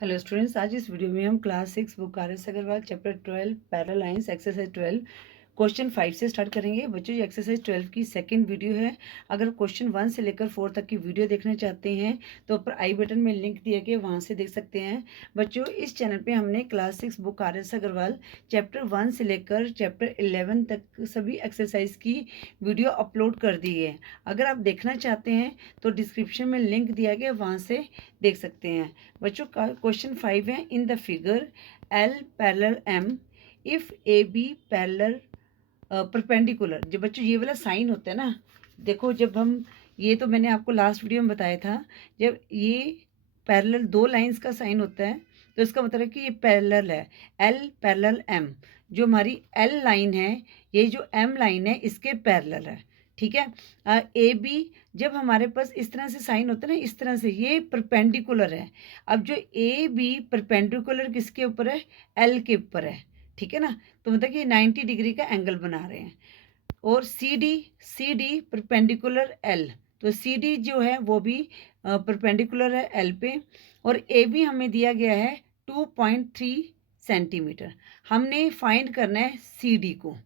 Hello students, आज इस video में हम class 6 book R S Agarwal chapter 12 parallel lines exercise 12 question 5 से स्टार्ट करेंगे। बच्चों, ये एक्सरसाइज 12 की सेकंड वीडियो है। अगर क्वेश्चन 1 से लेकर 4 तक की वीडियो देखना चाहते हैं तो ऊपर आई बटन में लिंक दिया गया, वहाँ से देख सकते हैं। बच्चों, इस चैनल पे हमने class 6 book R S Agarwal chapter 1 से लेकर चैप्टर 11 तक सभी एक्सरसाइज की वीडियो अपलोड कर दी है। अगर आप देखना चाहते हैं तो डिस्क्रिप्शन में लिंक दिया गया, वहाँ से देख सकते हैं। बच्चों का क्वेश्चन 5 है, in the figure L parallel M if A B parallel perpendicular. जब बच्चों ये वाला साइन होता है ना, देखो जब हम, ये तो मैंने आपको लास्ट वीडियो में बताया था, जब ये पैरेलल दो लाइंस का साइन होता है तो इसका मतलब है कि ये पैरेलल है। एल पैरेलल एम, जो हमारी एल लाइन है, ये जो एम लाइन है इसके पैरेलल है। ठीक है। ए बी, जब हमारे पास इस तरह से साइन होता है ना, इस तरह से, ये परपेंडिकुलर है। अब जो ए बी परपेंडिकुलर किसके ऊपर है? एल के ऊपर है। ठीक है ना, तो मतलब कि 90 डिग्री का एंगल बना रहे हैं। और सी डी परपेंडिकुलर एल, तो सी डी जो है वो भी परपेंडिकुलर है एल पे। और ए बी हमें दिया गया है 2.3 सेंटीमीटर। हमने फाइंड करना है सी डी को।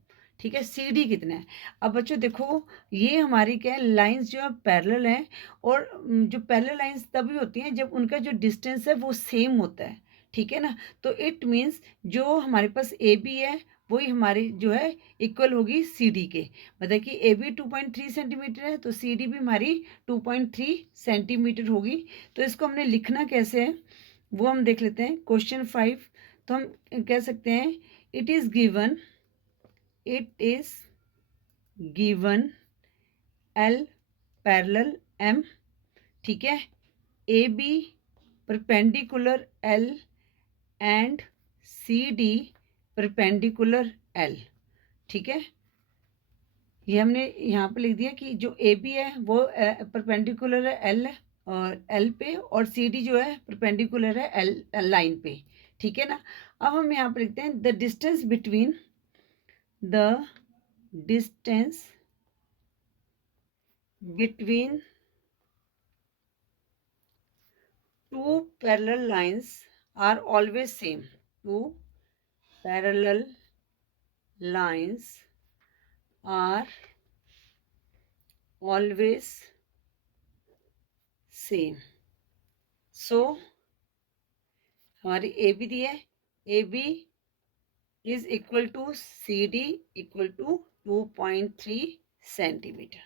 ठीक है, सी डी कितना है? अब बच्चों देखो, ये हमारी क्या है, लाइंस जो है पैरेलल हैं। और जो पैरेलल लाइंस तभी होती हैं जब उनका जो डिस्टेंस है वो सेम होता है। ठीक है ना, तो इट मीन्स जो हमारे पास ए बी है वही हमारी जो है इक्वल होगी सी डी के। मतलब कि ए बी 2.3 सेंटीमीटर है तो सी डी भी हमारी 2.3 सेंटीमीटर होगी। तो इसको हमने लिखना कैसे है वो हम देख लेते हैं। क्वेश्चन 5, तो हम कह सकते हैं it is given L parallel M. ठीक है, A B perpendicular L and C D perpendicular L. ठीक है, ये हमने यहाँ पे लिख दिया कि जो ए बी है वो परपेंडिकुलर है एल और एल पे, और सी डी जो है परपेंडिकुलर है एल लाइन पे। ठीक है ना, अब हम यहाँ पे लिखते हैं the distance between two parallel lines are always same. Two parallel lines are always same. So हमारी ए बी दी है, A B is equal to C D equal to 2.3 centimetre.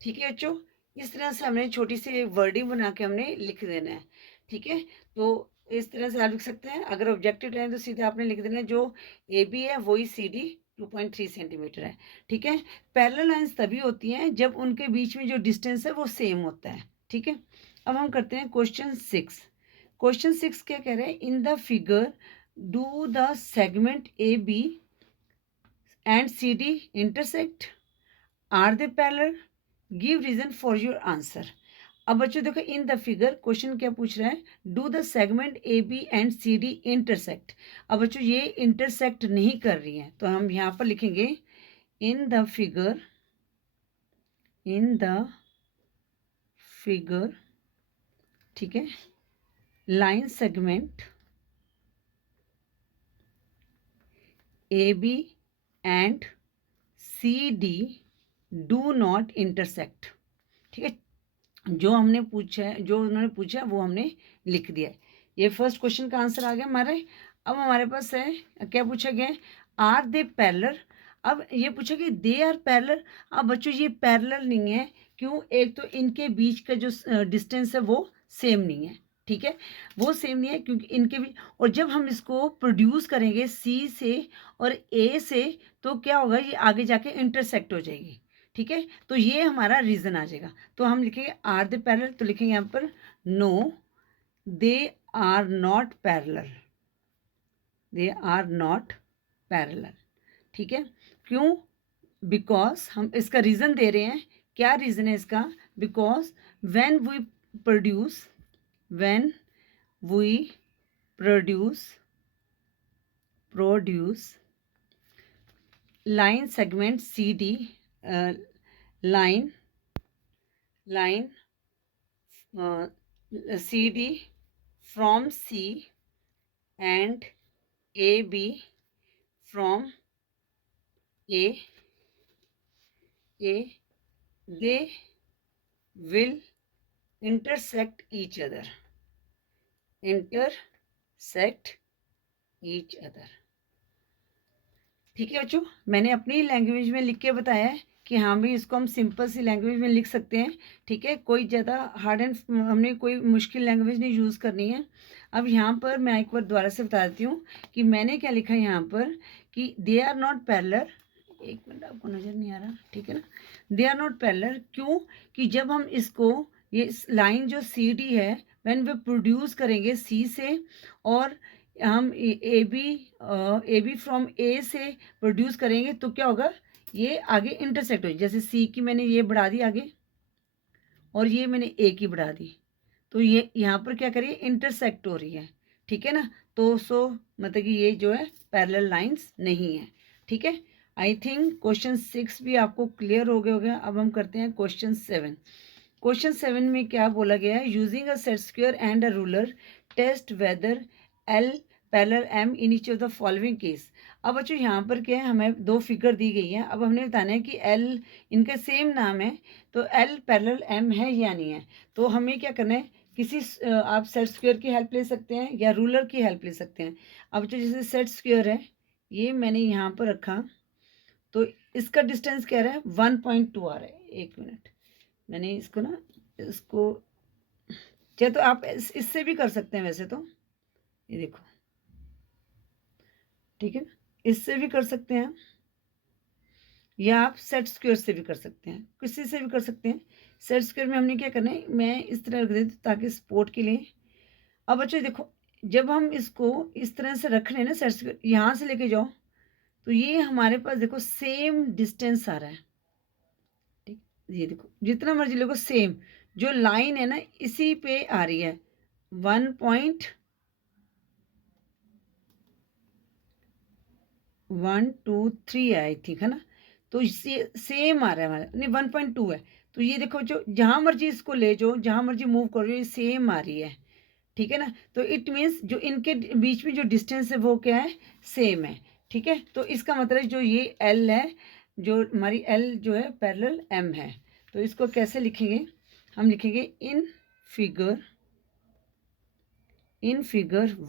ठीक है बच्चों, इस तरह से हमने छोटी सी वर्डिंग बना के हमने लिख देना है। ठीक है, तो इस तरह से आप लिख सकते हैं। अगर ऑब्जेक्टिव रहें तो सीधे आपने लिख देना है जो ए बी है वही सी डी 2.3 सेंटीमीटर है। ठीक है, पैरेलल लाइंस तभी होती हैं जब उनके बीच में जो डिस्टेंस है वो सेम होता है। ठीक है, अब हम करते हैं क्वेश्चन 6। क्वेश्चन 6 क्या कह रहे हैं, in the figure do the segment A B and C D intersect, are they parallel, give reason for your answer. अब बच्चों देखो, इन द फिगर क्वेश्चन क्या पूछ रहा है, do the segment A B and C D intersect. अब बच्चों ये इंटरसेक्ट नहीं कर रही है तो हम यहाँ पर लिखेंगे in the figure, in the figure. ठीक है, line segment A B and C D do not intersect. ठीक है, जो हमने पूछा है, जो उन्होंने पूछा है वो हमने लिख दिया है। ये फर्स्ट क्वेश्चन का आंसर आ गया हमारे। अब हमारे पास है, क्या पूछा गया है, आर दे पैरेलल। अब ये पूछा कि दे आर पैरेलल। अब बच्चों ये पैरेलल नहीं है, क्यों? एक तो इनके बीच का जो डिस्टेंस है वो सेम नहीं है। ठीक है, वो सेम नहीं है क्योंकि इनके भी, और जब हम इसको प्रोड्यूस करेंगे सी से और ए से तो क्या होगा, ये आगे जाके इंटरसेक्ट हो जाएगी। ठीक है, तो ये हमारा रीज़न आ जाएगा। तो हम लिखेंगे आर दे पैरेलल, तो लिखेंगे यहाँ पर no they are not parallel, they are not parallel. ठीक है, क्यों? बिकॉज हम इसका रीज़न दे रहे हैं। क्या रीज़न है इसका? Because when we produce, when we produce line segment CD, line CD from C and AB from A, they will intersect each other. Intersect each other. ठीक है बच्चों, मैंने अपनी लैंग्वेज में लिख के बताया है कि हाँ भाई इसको हम सिंपल सी लैंग्वेज में लिख सकते हैं। ठीक है, कोई ज़्यादा हार्ड एंड हमने कोई मुश्किल लैंग्वेज नहीं यूज़ करनी है। अब यहाँ पर मैं एक बार दोबारा से बता देती हूँ कि मैंने क्या लिखा है यहाँ पर कि दे आर नॉट पैरेलल। एक मिनट, आपको नज़र नहीं आ रहा, ठीक है ना। दे आर नॉट पैरेलल क्यों कि जब हम इसको ये लाइन जो सी डी है व्हेन वे प्रोड्यूस करेंगे सी से, और हम ए बी फ्रॉम ए से प्रोड्यूस करेंगे तो क्या होगा, ये आगे इंटरसेक्ट हो, जैसे सी की मैंने ये बढ़ा दी आगे और ये मैंने ए की बढ़ा दी, तो ये यहाँ पर क्या करिए इंटरसेक्ट हो रही है। ठीक है ना, तो सो मतलब कि ये जो है पैरेलल लाइंस नहीं है। ठीक है, आई थिंक क्वेश्चन 6 भी आपको क्लियर हो गया होगा। अब हम करते हैं क्वेश्चन 7। क्वेश्चन 7 में क्या बोला गया है, using a set square and a ruler test whether L parallel M in each of the following case. अब बच्चों यहाँ पर क्या है, हमें दो फिगर दी गई है। अब हमने बताना है कि एल इनका सेम नाम है तो एल पैरेलल एम है या नहीं है। तो हमें क्या करना है, किसी आप सेट स्क्वायर की हेल्प ले सकते हैं या रूलर की हेल्प ले सकते हैं। अब जो जैसे सेट स्क्वायर है ये मैंने यहाँ पर रखा तो इसका डिस्टेंस कह रहा है 1.2 आ रहा है। एक मिनट, मैंने इसको ना इसको चाहे तो आप इससे भी कर सकते हैं वैसे तो, ये देखो, ठीक है ना, इससे भी कर सकते हैं या आप सेट स्क्वायर से भी कर सकते हैं, किसी से भी कर सकते हैं। सेट स्क्वायर में हमने क्या करना है, मैं इस तरह रख देती ताकि सपोर्ट के लिए। अब बच्चों देखो, जब हम इसको इस तरह से रख रहे हैं ना, सेट स्क्वायर यहाँ से लेके जाओ तो ये हमारे पास देखो सेम डिस्टेंस आ रहा है। ठीक, ये देखो जितना मर्जी देखो सेम जो लाइन है ना इसी पे आ रही है 1.123 है आई थिंक, है ना। तो सेम आ रहा है हमारा, नहीं 1.2 है। तो ये देखो जो जहाँ मर्जी इसको ले जाओ, जहाँ मर्जी मूव करो ये सेम आ रही है। ठीक है ना, तो इट मीन्स जो इनके बीच में जो डिस्टेंस है वो क्या है, सेम है। ठीक है, तो इसका मतलब जो ये एल है, जो हमारी एल जो है पैरेलल एम है। तो इसको कैसे लिखेंगे, हम लिखेंगे इन फिगर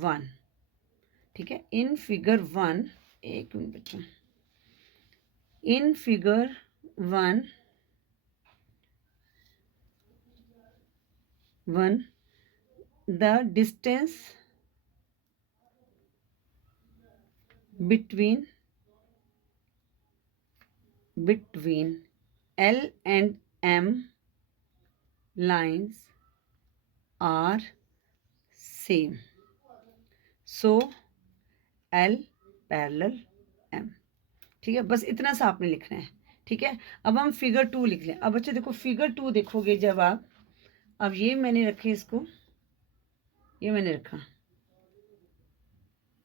1। ठीक है, इन फिगर 1, एक मिनट बच्चों, in figure 1 the distance between L and M lines are same, so L parallel M। ठीक है, बस इतना सा आपने लिखना है। ठीक है, अब हम फिगर 2 लिख लें। अब बच्चे देखो फिगर 2 देखोगे जब आप, अब ये मैंने रखे इसको, ये मैंने रखा,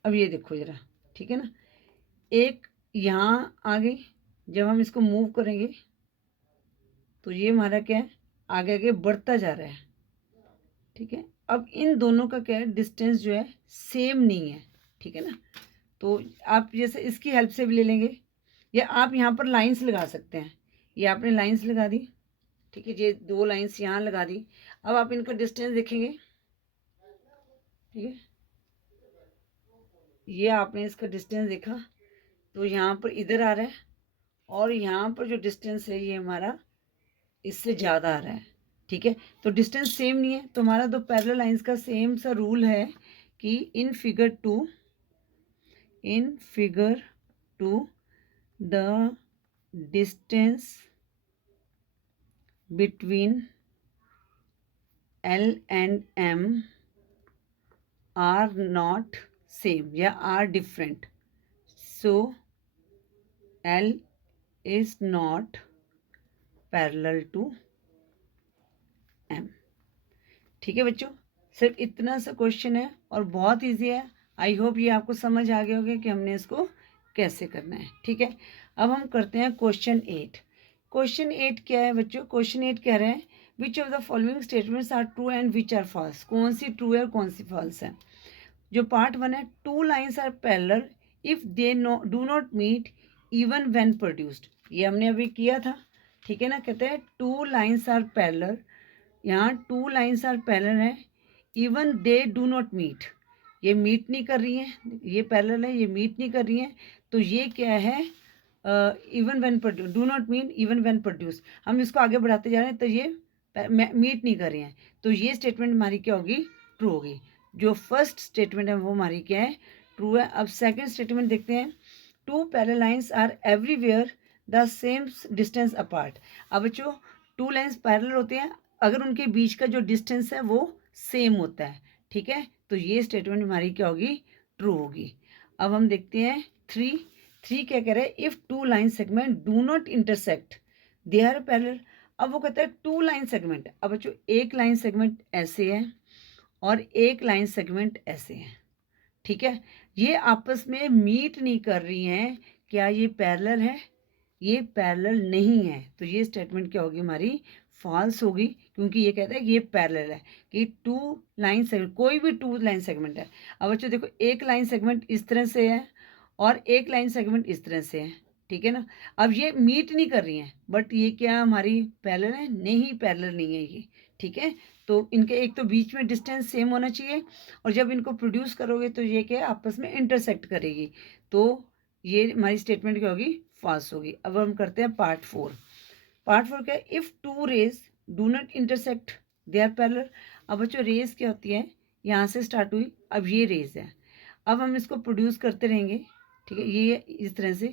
अब ये देखो जरा, ठीक है ना, एक यहाँ आ गई, जब हम इसको मूव करेंगे तो ये हमारा क्या है, आगे आगे बढ़ता जा रहा है। ठीक है, अब इन दोनों का क्या है, डिस्टेंस जो है सेम नहीं है। ठीक है ना, तो आप जैसे इसकी हेल्प से भी ले लेंगे या आप यहाँ पर लाइंस लगा सकते हैं। ये आपने लाइंस लगा दी, ठीक है, ये दो लाइंस यहाँ लगा दी। अब आप इनका डिस्टेंस देखेंगे, ठीक है, ये आपने इसका डिस्टेंस देखा तो यहाँ पर इधर आ रहा है और यहाँ पर जो डिस्टेंस है ये हमारा इससे ज़्यादा आ रहा है। ठीक है, तो डिस्टेंस सेम नहीं है, तो हमारा तो पैरेलल लाइंस का सेम सा रूल है कि in figure 2 the distance between L and M are not same या are different, so L is not parallel to M। ठीक है बच्चों, सिर्फ इतना सा क्वेश्चन है और बहुत इजी है। आई होप ये आपको समझ आ गया होगा कि हमने इसको कैसे करना है। ठीक है, अब हम करते हैं क्वेश्चन 8। क्वेश्चन 8 क्या है बच्चों, क्वेश्चन 8 कह रहे हैं which of the following statements are true and which are false. कौन सी ट्रू है और कौन सी फॉल्स है। जो पार्ट 1 है, 2 lines are parallel if they do not meet even when produced, ये हमने अभी किया था, ठीक है ना। कहते हैं 2 लाइन्स आर पैरेलल, यहाँ 2 लाइन्स आर पैरेलल है, even they do not meet, ये मीट नहीं कर रही हैं, ये पैरेलल है, ये मीट नहीं कर रही हैं, तो ये क्या है, even when produce, do not mean even when produce. हम इसको आगे बढ़ाते जा रहे हैं, तो ये मीट नहीं कर रही हैं, तो ये स्टेटमेंट हमारी क्या होगी, ट्रू होगी। जो फर्स्ट स्टेटमेंट है वो हमारी क्या है, ट्रू है। अब सेकंड स्टेटमेंट देखते हैं, 2 parallel lines are everywhere the same distance apart. अब बच्चों 2 लाइन्स पैरेलल होते हैं अगर उनके बीच का जो डिस्टेंस है वो सेम होता है, ठीक है, तो ये स्टेटमेंट हमारी क्या होगी, ट्रू होगी। अब हम देखते हैं 3 क्या कह रहे हैं, if 2 line segment do not intersect they are parallel. अब वो कहता है 2 लाइन सेगमेंट, अब बच्चों एक लाइन सेगमेंट ऐसे है और एक लाइन सेगमेंट ऐसे है, ठीक है, ये आपस में मीट नहीं कर रही हैं, क्या ये पैरेलल है, ये पैरेलल नहीं है, तो ये स्टेटमेंट क्या होगी हमारी, फॉल्स होगी, क्योंकि ये कहता है कि ये पैरेलल है, कि 2 लाइन सेगमेंट, कोई भी 2 लाइन सेगमेंट है। अब बच्चों देखो एक लाइन सेगमेंट इस तरह से है और एक लाइन सेगमेंट इस तरह से है, ठीक है ना। अब ये मीट नहीं कर रही हैं, बट ये क्या हमारी पैरेलल है, नहीं पैरेलल नहीं है ये, ठीक है। तो इनके एक तो बीच में डिस्टेंस सेम होना चाहिए, और जब इनको प्रोड्यूस करोगे तो ये क्या आपस में इंटरसेक्ट करेगी, तो ये हमारी स्टेटमेंट क्या होगी, फॉल्स होगी। अब हम करते हैं पार्ट 4। पार्ट 4 क्या है, if 2 rays do not intersect they are parallel. अब बच्चों रेज क्या होती है, यहाँ से स्टार्ट हुई, अब ये रेज है, अब हम इसको प्रोड्यूस करते रहेंगे, ठीक है, ये इस तरह से,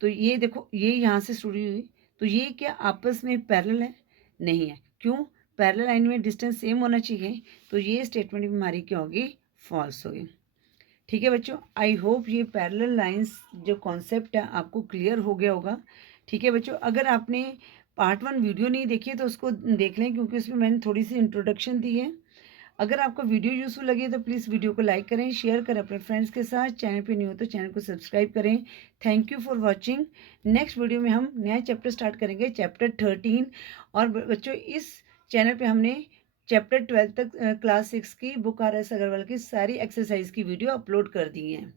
तो ये देखो ये यहाँ से शुरू हुई, तो ये क्या आपस में पैरेलल है, नहीं है, क्यों, पैरेलल लाइन में डिस्टेंस सेम होना चाहिए, तो ये स्टेटमेंट हमारी क्या होगी, फॉल्स होगी। ठीक है बच्चों, आई होप ये पैरेलल लाइंस जो कॉन्सेप्ट है आपको क्लियर हो गया होगा। ठीक है बच्चों, अगर आपने पार्ट 1 वीडियो नहीं देखी है तो उसको देख लें, क्योंकि उसमें मैंने थोड़ी सी इंट्रोडक्शन दी है। अगर आपको वीडियो यूज़फुल लगे तो प्लीज़ वीडियो को लाइक करें, शेयर करें अपने फ्रेंड्स के साथ। चैनल पे न्यू हो तो चैनल को सब्सक्राइब करें। Thank you for watching. Next video में हम नया चैप्टर स्टार्ट करेंगे, चैप्टर 13। और बच्चों इस चैनल पे हमने चैप्टर 12 तक क्लास 6 की बुक आर एस अग्रवाल की सारी एक्सरसाइज की वीडियो अपलोड कर दी हैं।